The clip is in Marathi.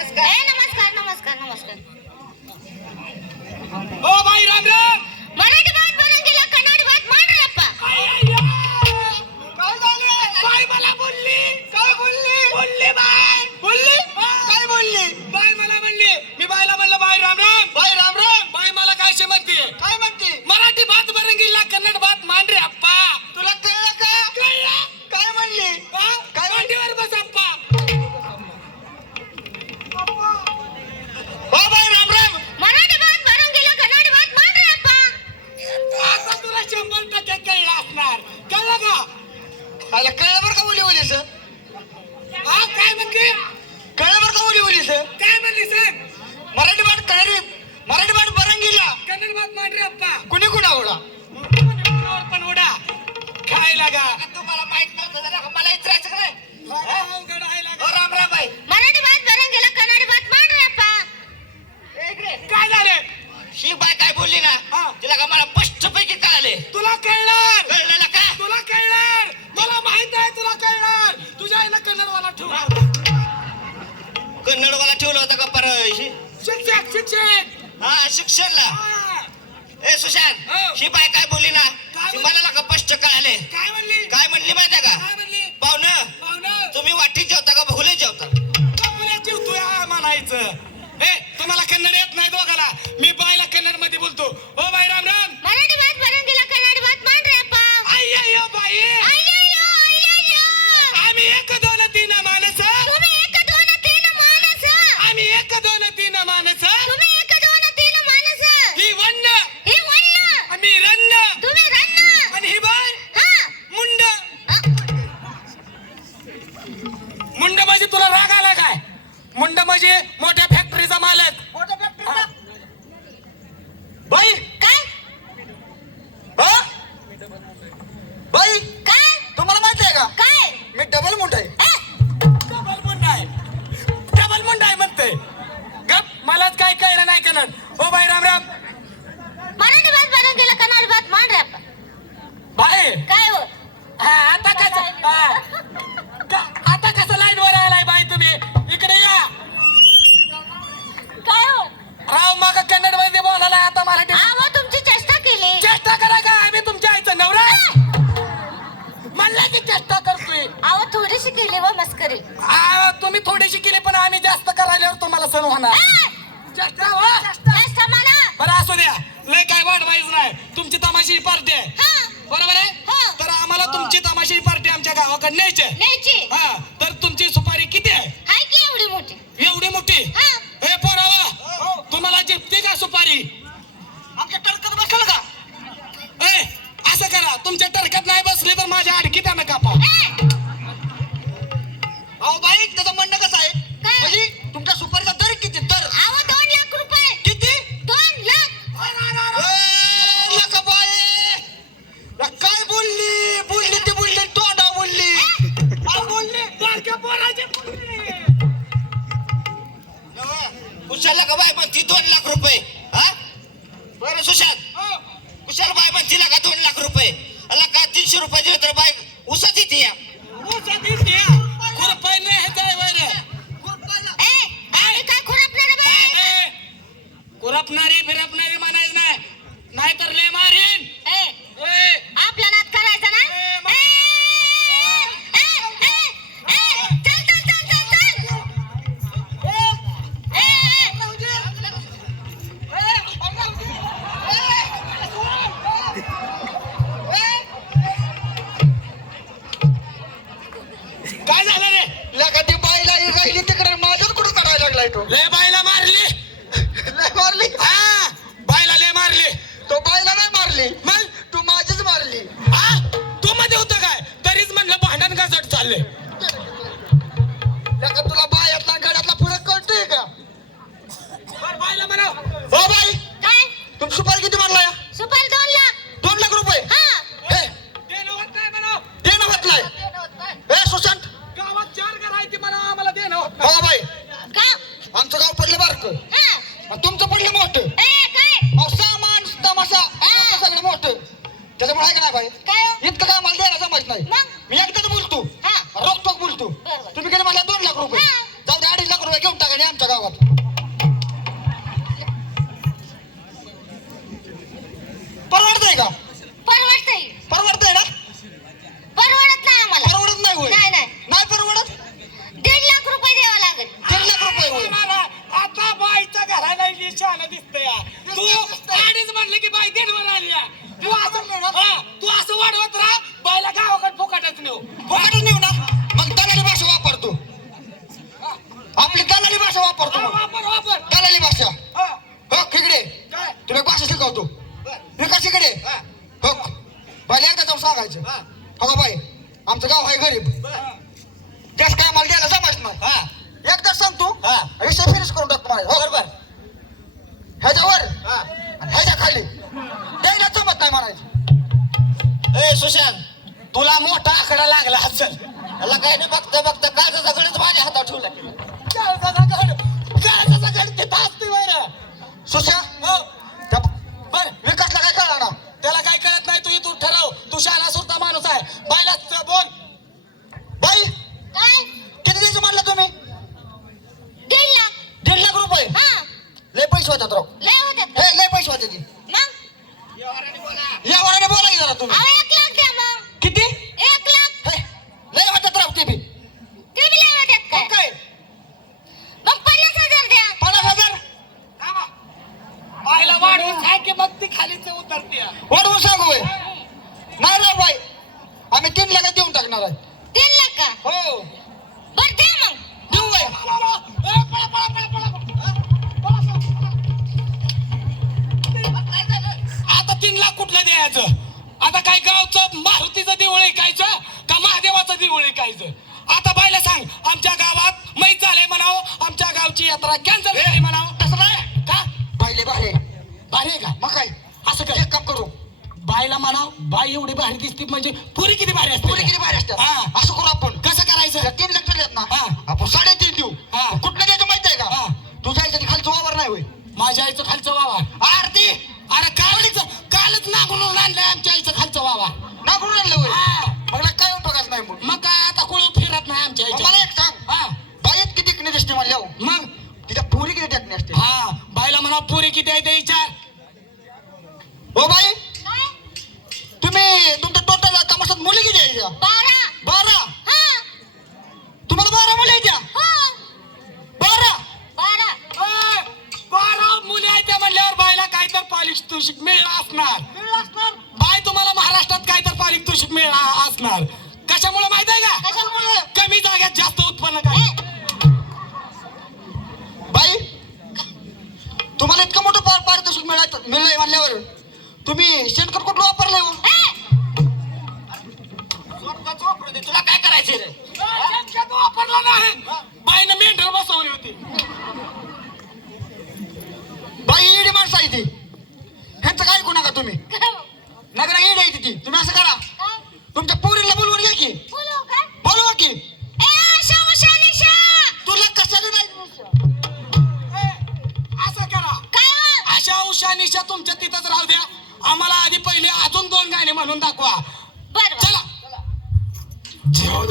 नमस्कार नमस्कार नमस्कार. O by Ram Ram. मराठी भात बरंगीला कन्नड भात मांडरे अप्पा. काय झालं? बाई मला बोलली. काय बोलली? बोलली बाई. बोलली? काय बोलली? बाई मला म्हणली. मी बाईला म्हणलं बाई राम राम. बाई राम राम. बाई मला काय म्हणते? काय म्हणते? मराठी भात बरंगीला कन्नड भात मांडरे अप्पा. तुला कळलं का? कळलं. काय म्हणली? काय मांडीवर बस अप्पा. O by Ram Ram. मराठी भात बरंगीला कन्नड भात मांडरे अप्पा. आता तुला 100% कळलं असणार. कळलं का? आला कळलं बरं का बोली बोली सर. हा काय म्हणते? कळलं बरं का बोली बोली सर. काय म्हणली सर? मराठी भात कळरी मराठी भात बरंगीला कन्नड भात मांडरे अप्पा. कुणी कुणा आवडा पण उडा खायला गा. तुम्हाला माहित नव्हतं जरा मला विचारायचं काय. अवघड आहे लागा. राम राम बाई. मराठी भात बरंगीला कन्नड भात मांडरे अप्पा. काय झालं? ही बाय काय बोलली ना हा. तिला का मला स्पष्टपैकी कळाले. तुला कळणार. कळलं का? तुला कळणार. मला माहित आहे तुला कळणार. तुझ्या आईला कन्नडवाला ठेव. कन्नडवाला ठेवलं होतं का पर शिक्षक शिक्षक. हा शिक्षणला. हा. ए सुशांत हो. ही बाय काय बोलली ना काय ती मला का स्पष्ट कळाले. काय म्हणली? काय म्हणली माहिती का? काय म्हणली? पाहुणं पाहुणं. तुम्ही वाटीत जेवता का बहुले जेवता? बापुऱ्या चिवतोय हा म्हणायचं. ए तुम्हाला कन्नड येत नाही दोघाला. मी बायला कन्नड मध्ये बोलतो. O by Ram Ram. मराठी भात बरंगीला कन्नड भात मांडरे अप्पा. अय्यो बाई. अय्यो अय्यो. आम्ही 1 2 3 माणसं. तुम्ही 1 2 3 माणसं. आम्ही 1 2 3 माणसं. तुम्ही 1 2 3 माणसं. ही वन्न. ही वन्न. आम्ही रन्न. तुम्ही रन्न. आणि ही बाय हा. मुंड. मुंड म्हणजे तुला राग आला काय? मुंड म्हणजे मोठ्या फॅक्टरीचा मालक. मोठ्या फॅक्टरीचा. बाई काय हा? बाई काय तुम्हाला माहिती आहे का काय मी डबल मोठ आहे. डबल मुंड आहे. डबल मुंड आहे म्हणते. गप मलाच काय कळलं नाही कन्नड. O by Ram Ram. मराठी भात बरंगीला कन्नड भात मांडरे अप्पा. बाई काय हो हा आता कसं आता कसं लाईन वर आलाय बाई तुम्ही? इकडे या. काय हो राव मग कन्नड मध्ये बोलायला आता मराठी. आहो तुमची चेष्टा केली. चेष्टा करा का? आम्ही तुमच्या आईचं नवरा म्हणलं की चेष्टा करतोय. आहो थोडीशी केली व मस्करी. तुम्ही थोडीशी केली पण आम्ही जास्त करायल्यावर तुम्हाला सण होणार. चेष्टा हो. चेष्टा मला. बरं असू द्या. लय काय वाढवायचं नाही. तुमची तमाशी पार्टी आहे हा बरोबर आहे. हा. तर आम्हाला तुमची तमाशी पार्टी आमच्या गावाकडे न्यायची आहे. न्यायची हा तर तुमची सुपारी किती आहे? हाय की एवढी मोठी. एवढी मोठी. हा हे पोरावा तुम्हाला जिंकते का सुपारी? आमच्या टळकत बसल का? ए असं करा. तुमच्या टरक्यात नाही बसली तर माझ्या आणखी त्यानं कापा. अहो बाई त्याचं म्हणणं कसं आहे काय? म्हणजे तुमच्या सुपारीचा दर किती दर? आहो 2 लाख रुपये. किती? 2 लाख. नका बाई. काय बोलली बोलली ती बोलली तोंडा बोलली. बोलले बारक्या पोराचे बोलले. कुशाला का बाय म्हणती 2 लाख रुपये. हा बरं सुशांत कुशाल बाय म्हणती का 2 लाख रुपये. अला का 300 रुपये दिले तर बाय उसाच येते या. खुरपाय नाही हे काय वैर. आम्ही काय खुरपणार बाई. खुरपणारी फिरपणारी म्हणायचं नाही नाहीतर लय मारीन. आपला नाद करायचा ना. चल चल चल चल चल. काय झालं रे? लगा ती बाईला राहिली तिकडे माझ्याच कुठं काढायला लागलाय तो. लय बायला मारली. लय मारली. हा बायला लय मारली. तो बाईला नाही मारली मग तू माझीच मारली. हा तू मध्ये होतं काय? तरीच म्हणलं भांडण का जट चालले. लगा तुला बायातला गड्यातला फरक कळतोय का? बायला म्हणा. हो बाई काय तुम्ही सुपारी किती मारला या? सुपारी 2 लाख. 2 लाख रुपये. हा हे देणं होत नाही म्हणा. देणं होत नाही. हे सुशांत गावात 4 घर आहे ती म्हणा आम्हाला देणं होत नाही. हो बाई का आमचं गाव पडलं बारकं हा आणि तुमचं पडलं मोठं. काय अहो, सामान तमाशा सगळं मोठं. त्याच्यामुळे आहे का नाही बाई काय हो? इतकं काय मला द्यायला जमायच नाही. मग? मी एकदाच बोलतो हा रोखोक बोलतो. बरोबर. तुम्ही गेले मला 2 लाख रुपये हा. जाऊ दे 2.5 लाख रुपये घेऊन टाका आणि आमच्या गावात. परवडतंय का? परवडतंय. परवडतंय ना? परवडत नाही आम्हाला. परवडत नाही होय? नाही नाही. नाही परवडत? 1.5 लाख रुपये द्यावं लागेल. 3 लाख रुपये होय. आता बाईच्या घराला शान दिसतंय तू अडीच म्हणलं की बाई 1.5 आली या. तू असं वाढवत राहा बाईला गावाकडे फुकाटच नेऊ. फुकटच नेऊ ना? मग दलाली भाषा वापरतो. आपली दलाली भाषा वापरतो मग. वापर वापर दलाली भाषा. हा. हो खिगडे, काय तुला एक भाषा शिकवतो. मी का शिकडे? हो बाई एकदा जाऊन सांगायचं. हो बाई आमचं गाव आहे गरीब, जास्त काय मला द्यायला जमायच नाही. एकदा सांगतो विषय फिनिश करून टाकतो माझ्या. हो बरोबर. ह्याच्यावर आणि ह्याच्या खाली द्यायला जमत नाही म्हणायचं. ए सुशांत, तुला मोठा आकडा लागला असेल. याला काय नाही बघता बघता काळजाचा गडच माझ्या हातात ठेवला. काळजाचा गड तिथं असते बरं. सुशा हो. बर विकासला काय कळला ना? त्याला काय कळत नाही. तू इथून ठरव. तू शहाणा सुद्धा माणूस आहे. बायला बोल. बाई काय? किती द्यायचं म्हणलं तुम्ही? 1.5 लाख. 1.5 लाख रुपये? हा. लय पैसे होतात राव. लय होतात का? हे लय पैसे होते ती. मग या वराने बोला की जरा तुम्ही. अहो 1 लाख द्या मग. किती? 1 लाख. हे लय होतात राव ते बी. ते बी लय होतात मग काय? काय? मग 50,000 द्या. 50,000 बायला वाढवून सांग की मग ती खालीच उतरते. वाढवून सांगू होय? नाही राव बाई, आम्ही 3 लाखात देऊन टाकणार आहे. 3 लाख का? हो बरं द्या मग. देऊ बाई. आता 3 लाख कुठलं द्यायचं? आता काय गावचं मारुतीचं देऊळ ऐकायचं का महादेवाचं देऊळ ऐकायचं? आता बायला सांग आमच्या गावात मैत झाले म्हणावं, आमच्या गावची यात्रा कॅन्सल झाली म्हणावं. तसं नाही का? बाईले बाहेर भारी आहे का? मग काय? असं काय? एक काम करू, बायला म्हणाव बाई एवढी भारी दिसते म्हणजे पुरी किती भारी असते. पुढे किती बाहेर असतात. हा. असं करू आपण. कसं करायचं? 3 लाख ठरलेत ना, हा. आपण 3.5 देऊ. हा. कुठलं द्यायचं माहिती आहे हा. का? तू जायचं ती खालचं वावर नाही होय. माझ्या आईचं खालचं वावा. आरती अरे कालच नागून आणलंय आमच्या आईचं खालचं वावा. नागरून आणलं होय. हा. मग काय उपयोगाचं नाही मग. मग काय आता कुळ फिरत नाही आमच्या मग आईच्या. मला एक सांग, हा. बाईत किती टिकणी दिसते म्हणल्यावर मग तिच्या पुरी किती टेकणी असते? हा बायला म्हणा पुरी किती आहे ते विचार. हो बाई, काय? तुम्ही तुमच्या टोटल तमाशात मुली किती आहे? 12. 12. हा. तुम्हाला 12 मुली आहेत? हो. 12. 12. 12 मुली आहेत त्या म्हणल्यावर बायला काय तर पारितोषिक मिळणार असणार. बाय तुम्हाला महाराष्ट्रात काय तर पारितोषिक मिळणार असणार. कशामुळे माहित आहे का? कशामुळे? कमी जाग्यात जास्त उत्पन्न काय. बाई, तुम्हाला इतकं मोठं पारितोषिक मिळलंय म्हणल्यावर तुम्ही शेणखत कुठलं वापरलंय हो? तुला काय करायचं रे? शेणखत वापरलं नाही. बाईनं मेंढर बसवली होती. बाई येडी माणसं आहे ती, ह्यांचं काय ऐकू नका तुम्ही. नगर येडी आहे ती. तुम्ही असं करा, काय? तुमच्या पोरीला बोलवून घ्या की. बोलू का? बोलवा की. ए, आशा, उषा, निशा. तुला कशाला नाही? असं करा, काय? आशा उषा निशा तुमच्या तिथंच राहू द्या. आम्हाला आधी पहिले अजून 2 गाणे म्हणून दाखवा. बरं. चला. जेव्हा